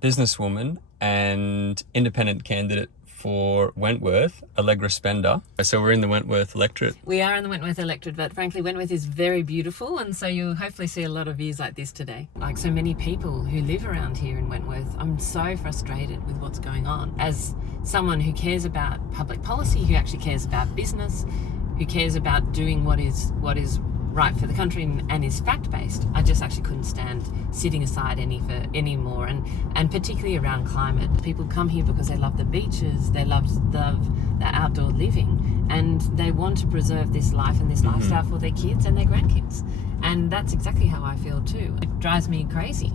businesswoman and independent candidate for Wentworth, Allegra Spender. So we're in the Wentworth electorate. We are in the Wentworth electorate, but frankly, Wentworth is very beautiful, and so you'll hopefully see a lot of views like this today. Like so many people who live around here in Wentworth, I'm so frustrated with what's going on. As someone who cares about public policy, who actually cares about business, who cares about doing what is right for the country and is fact-based, I just actually couldn't stand sitting aside anymore, and particularly around climate. People come here because they love the beaches, they love the outdoor living, and they want to preserve this life and this lifestyle for their kids and their grandkids. And that's exactly how I feel too. It drives me crazy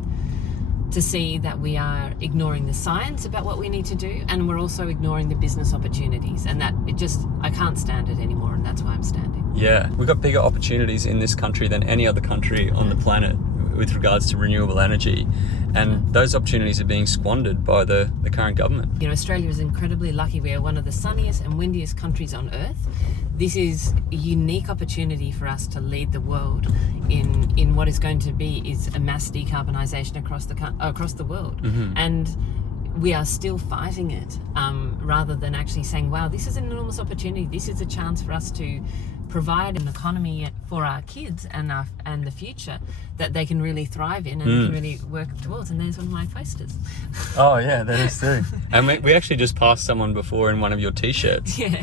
to see that we are ignoring the science about what we need to do, and we're also ignoring the business opportunities, and that I can't stand it anymore, and that's why I'm standing. Yeah, we've got bigger opportunities in this country than any other country on the planet with regards to renewable energy, and those opportunities are being squandered by the current government. You know, Australia is incredibly lucky. We are one of the sunniest and windiest countries on earth. This is a unique opportunity for us to lead the world in what is going to be a mass decarbonisation across the world. And we are still fighting it, rather than actually saying, wow, this is an enormous opportunity. This is a chance for us to provide an economy for our kids and the future that they can really thrive in and can really work towards. And there's one of my posters. Oh yeah, that is too. And we actually just passed someone before in one of your t-shirts. Yeah,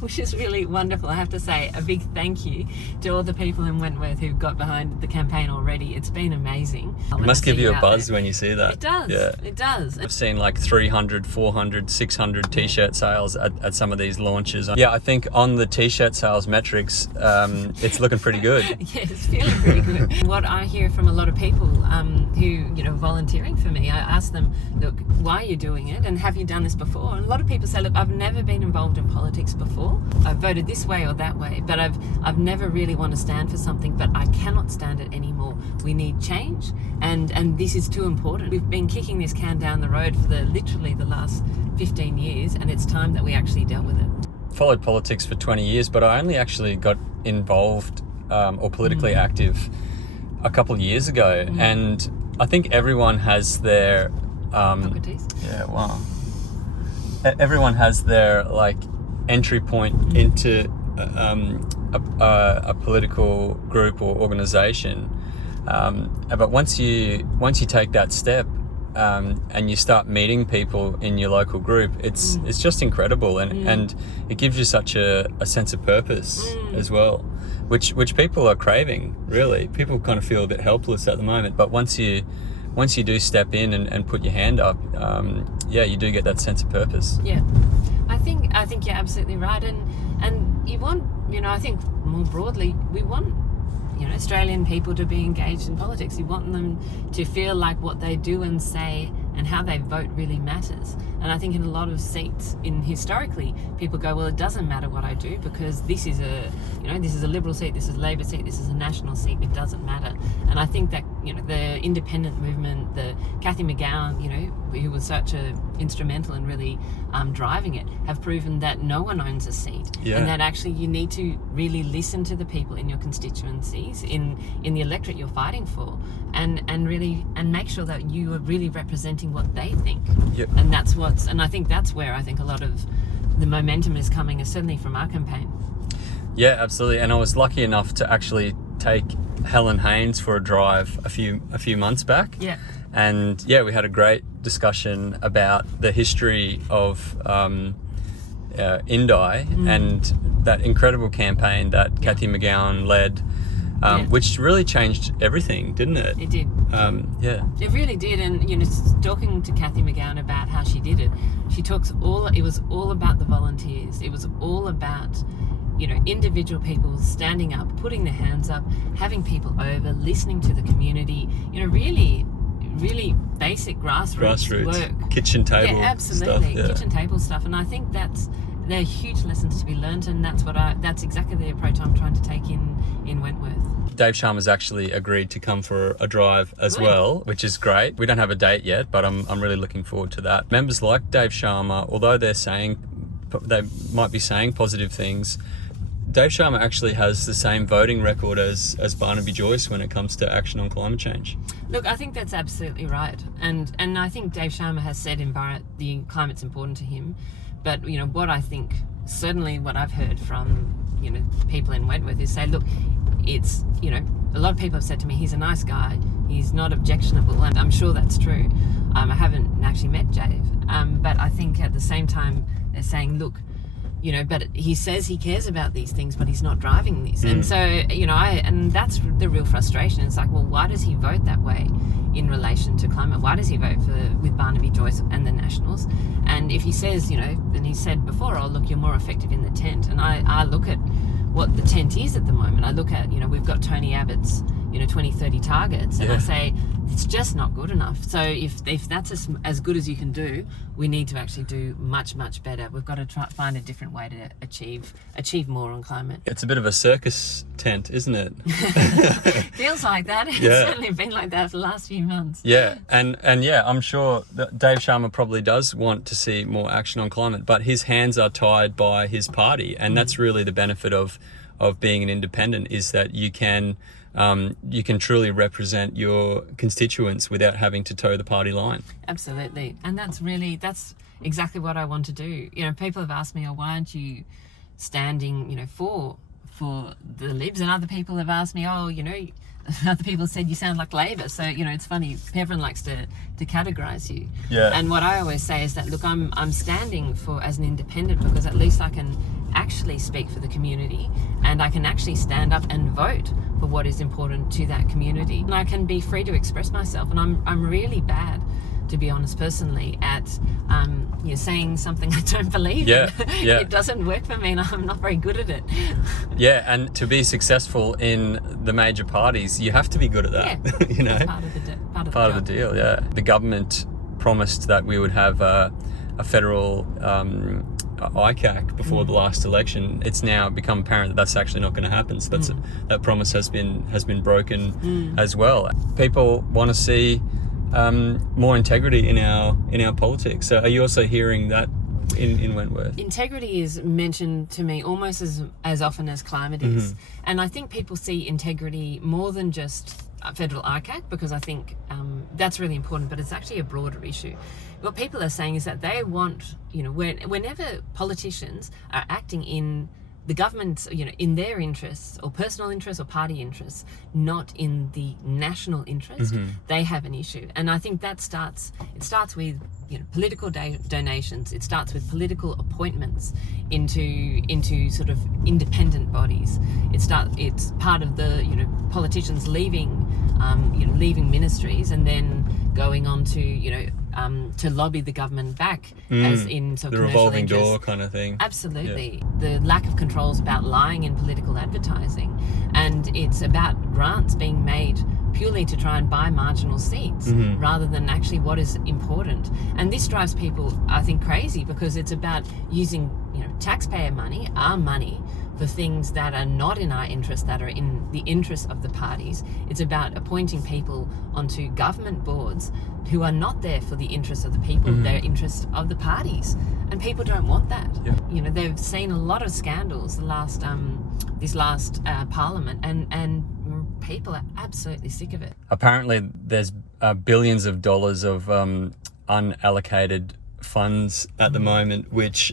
which is really wonderful. I have to say a big thank you to all the people in Wentworth who've got behind the campaign already. It's been amazing. It must give you a buzz when you see that. It does. Yeah. It does. I've seen like 300, 400, 600 t-shirt sales at some of these launches. Yeah, I think on the t-shirt sales metrics, it's looking pretty good. Yeah, it's feeling pretty good. What I hear from a lot of people who, volunteering for me, I ask them, look, why are you doing it? And have you done this before? And a lot of people say, look, I've never been involved in politics before. I've voted this way or that way, but I've never really want to stand for something, but I cannot stand it anymore. We need change, and this is too important. We've been kicking this can down the road for literally the last 15 years, and it's time that we actually dealt with it. Followed politics for 20 years, but I only actually got involved or politically active a couple of years ago, and I think everyone has their everyone has their entry point into a political group or organization, but once you take that step and you start meeting people in your local group, it's just incredible, and it gives you such a sense of purpose as well, which people are craving. Really, people kind of feel a bit helpless at the moment, but once you do step in and put your hand up, you do get that sense of purpose. Yeah, I think you're absolutely right, and you want, I think more broadly, we want Australian people to be engaged in politics. You want them to feel like what they do and say and how they vote really matters. And I think in a lot of seats, historically, people go, well, it doesn't matter what I do because this is a Liberal seat, this is a Labor seat, this is a National seat. It doesn't matter. And I think that the independent movement, the Cathy McGowan, who was such instrumental in really driving it, have proven that no one owns a seat, and that actually you need to really listen to the people in your constituencies, in the electorate you're fighting for, and make sure that you are really representing what they think. And I think that's where I think a lot of the momentum is coming, certainly from our campaign. Yeah, absolutely. And I was lucky enough to actually take Helen Haynes for a drive a few months back. Yeah. And we had a great discussion about the history of Indi and that incredible campaign that Cathy McGowan led, which really changed everything, didn't it? It did. It really did. And talking to Cathy McGowan about how she did it, she talks it was all about the volunteers. It was all about individual people standing up, putting their hands up, having people over, listening to the community, really basic grassroots work. Kitchen table stuff. Yeah, absolutely. Yeah. Kitchen table stuff. And I think they're huge lessons to be learned, and that's exactly the approach I'm trying to take in Wentworth. Dave Sharma's actually agreed to come for a drive as well, which is great. We don't have a date yet, but I'm really looking forward to that. Members like Dave Sharma, although they might be saying positive things, Dave Sharma actually has the same voting record as Barnaby Joyce when it comes to action on climate change. Look, I think that's absolutely right. And I think Dave Sharma has said the climate's important to him. But, what I think, certainly what I've heard from, people in Wentworth is say, look, it's, a lot of people have said to me, he's a nice guy, he's not objectionable, and I'm sure that's true. I haven't actually met Dave, but I think at the same time they're saying, look, but he says he cares about these things, but he's not driving these. And so, and that's the real frustration. It's like, well, why does he vote that way in relation to climate? Why does he vote with Barnaby Joyce and the Nationals? And if he says, and he said before, oh, look, you're more effective in the tent. And I look at what the tent is at the moment. I look at, we've got Tony Abbott's, 2030 targets, and I say, it's just not good enough. So if that's as good as you can do, we need to actually do much, much better. We've got to find a different way to achieve more on climate. It's a bit of a circus tent, isn't it? Feels like that. It's certainly been like that for the last few months. Yeah, and I'm sure that Dave Sharma probably does want to see more action on climate, but his hands are tied by his party, and that's really the benefit of being an independent, is that you can truly represent your constituents without having to toe the party line. Absolutely. And that's exactly what I want to do. People have asked me, oh, why aren't you standing, for the Libs? And other people have asked me, oh, other people said you sound like Labor. So, it's funny, everyone likes to categorise you. Yeah. And what I always say is that, look, I'm standing as an independent because at least I can actually speak for the community, and I can actually stand up and vote for what is important to that community, and I can be free to express myself. And I'm really bad, to be honest, personally, at saying something I don't believe in. Yeah. It doesn't work for me, and I'm not very good at it. Yeah, and to be successful in the major parties, you have to be good at that. Yeah, part of the deal. Yeah, the government promised that we would have a federal ICAC before the last election. It's now become apparent that that's actually not going to happen. So that promise has been broken as well. People want to see more integrity in our politics. So are you also hearing that in Wentworth? Integrity is mentioned to me almost as often as climate is, and I think people see integrity more than just federal ICAC, because I think that's really important, but it's actually a broader issue. What people are saying is that they want, whenever politicians are acting in the government's, in their interests or personal interests or party interests, not in the national interest, they have an issue. And I think it starts with, political donations. It starts with political appointments into sort of independent bodies. It's part of the, politicians leaving ministries and then going on to lobby the government back, as in sort of the revolving interest. door kind of thing. Absolutely. Yeah. The lack of control is about lying in political advertising, and it's about grants being made purely to try and buy marginal seats rather than actually what is important. And this drives people, I think, crazy, because it's about using taxpayer money, our money, for things that are not in our interest, that are in the interest of the parties. It's about appointing people onto government boards who are not there for the interests of the people, their interest of the parties. And people don't want that. Yeah. They've seen a lot of scandals this last parliament, and people are absolutely sick of it. Apparently there's billions of dollars of unallocated funds at the moment, which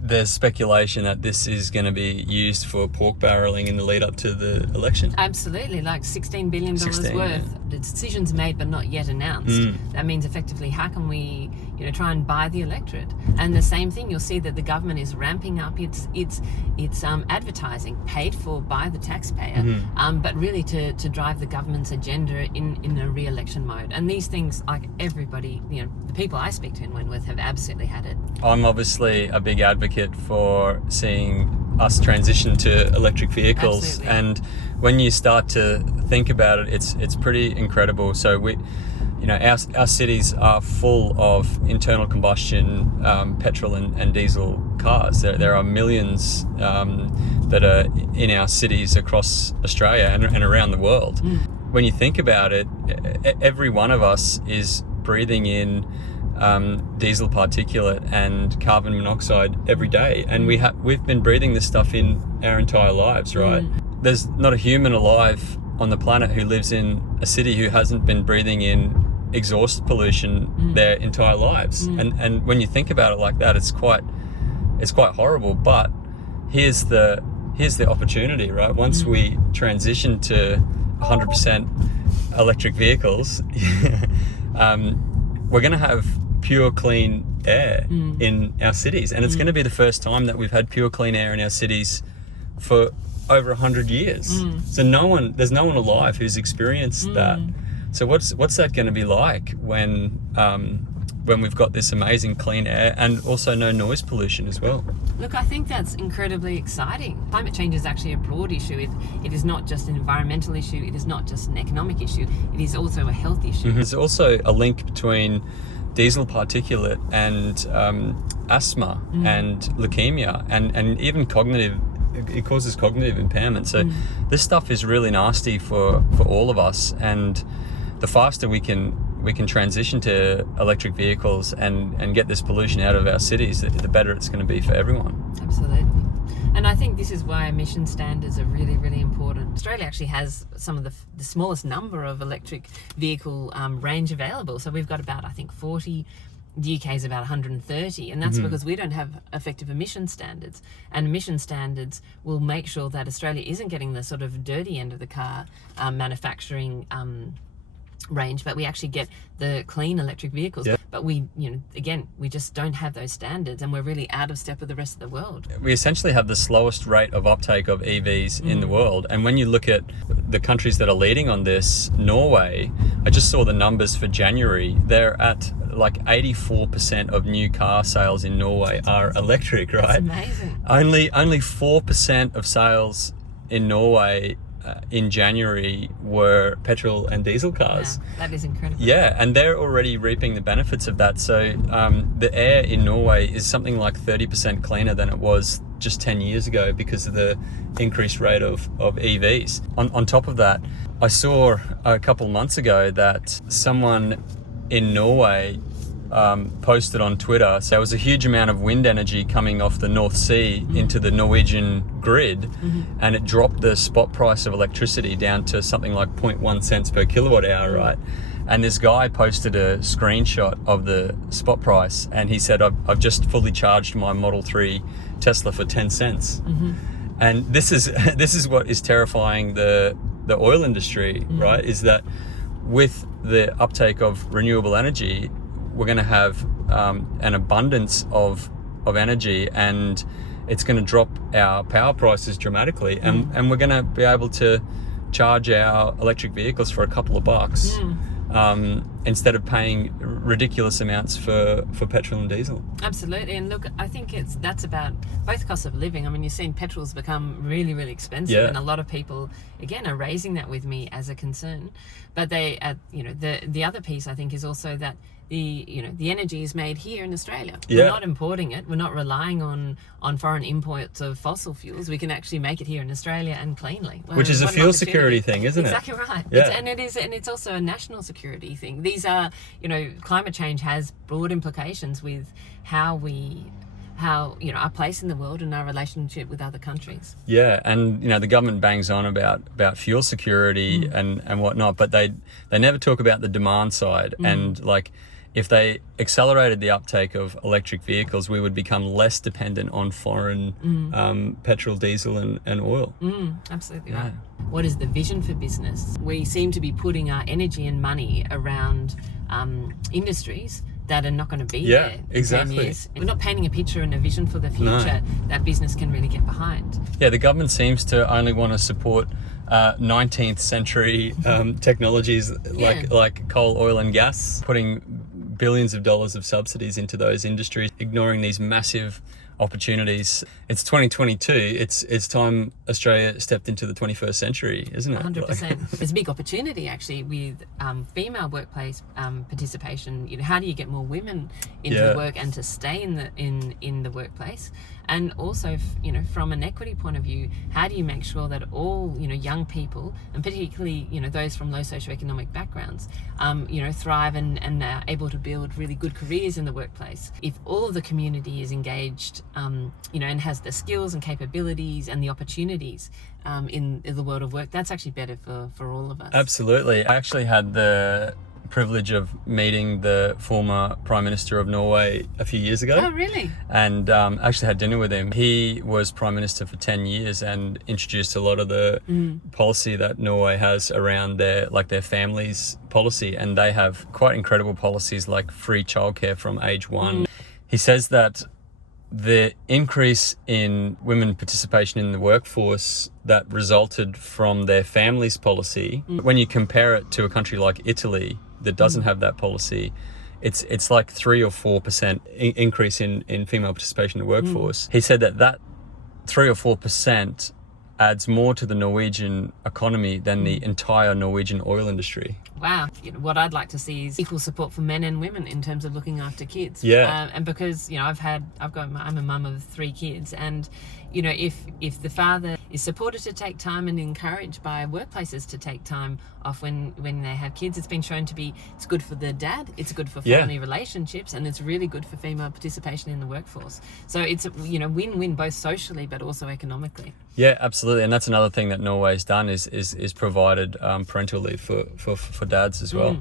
there's speculation that this is going to be used for pork barrelling in the lead up to the election. Absolutely, like $16 billion worth. The decisions made but not yet announced. That means effectively, how can we try and buy the electorate? And the same thing, you'll see that the government is ramping up its advertising, paid for by the taxpayer, but really to drive the government's agenda in a re-election mode. And these things, like everybody, the people I speak to in Wentworth have absolutely had it. I'm obviously a big advocate for seeing us transition to electric vehicles. Absolutely. And when you start to think about it, it's pretty incredible. So our cities are full of internal combustion petrol and diesel cars. There are millions that are in our cities across Australia and around the world. When you think about it, every one of us is breathing in diesel particulate and carbon monoxide every day, and we've been breathing this stuff in our entire lives, right? There's not a human alive on the planet who lives in a city who hasn't been breathing in exhaust pollution their entire lives. And when you think about it like that, it's quite horrible. But here's the opportunity, right? Once we transition to 100% electric vehicles, we're going to have pure clean air in our cities, and it's going to be the first time that we've had pure clean air in our cities for over 100 years. So there's no one alive who's experienced that. So what's that going to be like when we've got this amazing clean air and also no noise pollution as well? Look, I think that's incredibly exciting. Climate change is actually a broad issue. It is not just an environmental issue. It is not just an economic issue. It is also a health issue. There's also a link between diesel particulate and asthma and leukemia and even cognitive. It causes cognitive impairment. So this stuff is really nasty for all of us, and the faster we can transition to electric vehicles and get this pollution out of our cities, the better it's going to be for everyone. Absolutely. And I think this is why emission standards are really, really important. Australia actually has some of the smallest number of electric vehicle range available. So we've got about, I think, 40. The UK is about 130, and that's because we don't have effective emission standards. And emission standards will make sure that Australia isn't getting the sort of dirty end of the car manufacturing range, but we actually get the clean electric vehicles. But we just don't have those standards, and we're really out of step with the rest of the world. We essentially have the slowest rate of uptake of EVs in the world. And when you look at the countries that are leading on this, Norway, I just saw the numbers for January. They're at like 84% of new car sales in Norway are electric, right? That's amazing. Only 4% of sales in Norway in January were petrol and diesel cars. Wow, that is incredible. Yeah, and they're already reaping the benefits of that. So the air in Norway is something like 30% cleaner than it was just 10 years ago because of the increased rate of EVs. On top of that, I saw a couple months ago that someone in Norway posted on Twitter, so there was a huge amount of wind energy coming off the North Sea into the Norwegian grid, and it dropped the spot price of electricity down to something like 0.1 cents per kilowatt hour, right? And this guy posted a screenshot of the spot price, and he said, I've just fully charged my Model 3 Tesla for 10 cents. And this is what is terrifying the oil industry, right? Is that with the uptake of renewable energy, we're going to have an abundance of energy, and it's going to drop our power prices dramatically, and we're going to be able to charge our electric vehicles for a couple of bucks instead of paying ridiculous amounts for petrol and diesel. Absolutely. And look, I think that's about both costs of living. I mean, you've seen petrol's become really, really expensive, and a lot of people, again, are raising that with me as a concern. But the other piece, I think, is also that the energy is made here in Australia. We're not importing it. We're not relying on foreign imports of fossil fuels. We can actually make it here in Australia and cleanly. Which is a fuel security thing, isn't it? Exactly right. Yeah. And it's also a national security thing. These are, climate change has broad implications with how our place in the world and our relationship with other countries. Yeah, and the government bangs on about fuel security and whatnot, but they never talk about the demand side. And like, if they accelerated the uptake of electric vehicles, we would become less dependent on foreign petrol, diesel and oil. Absolutely right. What is the vision for business? We seem to be putting our energy and money around industries that are not going to be there in 10 years. We're not painting a picture and a vision for the future that business can really get behind. Yeah, the government seems to only want to support 19th century technologies like coal, oil and gas, putting billions of dollars of subsidies into those industries, ignoring these massive opportunities. It's 2022. It's time Australia stepped into the 21st century, isn't it? 100%. There's a big opportunity actually with female workplace participation. How do you get more women into the work and to stay in the workplace? And also, from an equity point of view, how do you make sure that all young people, and particularly those from low socioeconomic backgrounds, thrive and are able to build really good careers in the workplace? If all of the community is engaged, and has the skills and capabilities and the opportunities in the world of work, that's actually better for all of us. Absolutely. I actually had the privilege of meeting the former Prime Minister of Norway a few years ago. Oh, really? And actually had dinner with him. He was Prime Minister for 10 years and introduced a lot of the policy that Norway has around their families policy. And they have quite incredible policies like free childcare from age 1. He says that the increase in women participation in the workforce that resulted from their families policy, when you compare it to a country like Italy that doesn't have that policy, it's like 3 or 4% increase in female participation in the workforce. He said that 3 or 4% adds more to the Norwegian economy than the entire Norwegian oil industry. Wow. What I'd like to see is equal support for men and women in terms of looking after kids. Yeah. And because, I'm a mum of 3 kids, and, if the father is supported to take time and encouraged by workplaces to take time off when they have kids, it's been shown to be, it's good for the dad, it's good for family relationships, and it's really good for female participation in the workforce. So it's, win-win both socially but also economically. Yeah, absolutely. And that's another thing that Norway's done is provided parental leave for dads as well.